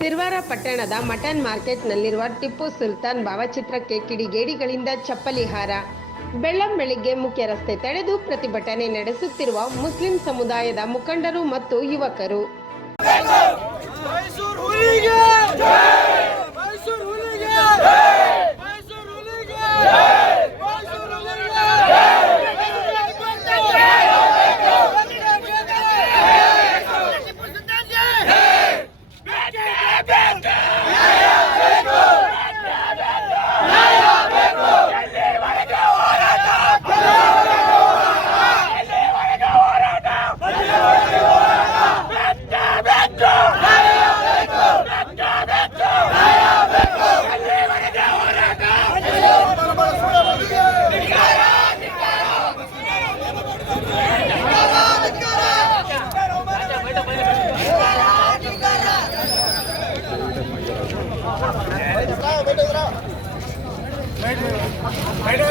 ಸಿರ್ವಾರ ಪಟ್ಟಣದ ಮಟನ್ ಮಾರ್ಕೆಟ್ನಲ್ಲಿರುವ ಟಿಪ್ಪು ಸುಲ್ತಾನ್ ಭಾವಚಿತ್ರಕ್ಕೆ ಕಿಡಿಗೇಡಿಗಳಿಂದ ಚಪ್ಪಲಿ ಹಾರ. ಬೆಳ್ಳಂ ಬೆಳಿಗ್ಗೆ ಮುಖ್ಯ ರಸ್ತೆ ತಡೆದು ಪ್ರತಿಭಟನೆ ನಡೆಸುತ್ತಿರುವ ಮುಸ್ಲಿಂ ಸಮುದಾಯದ ಮುಖಂಡರು ಮತ್ತು ಯುವಕರು. Podcast! Right right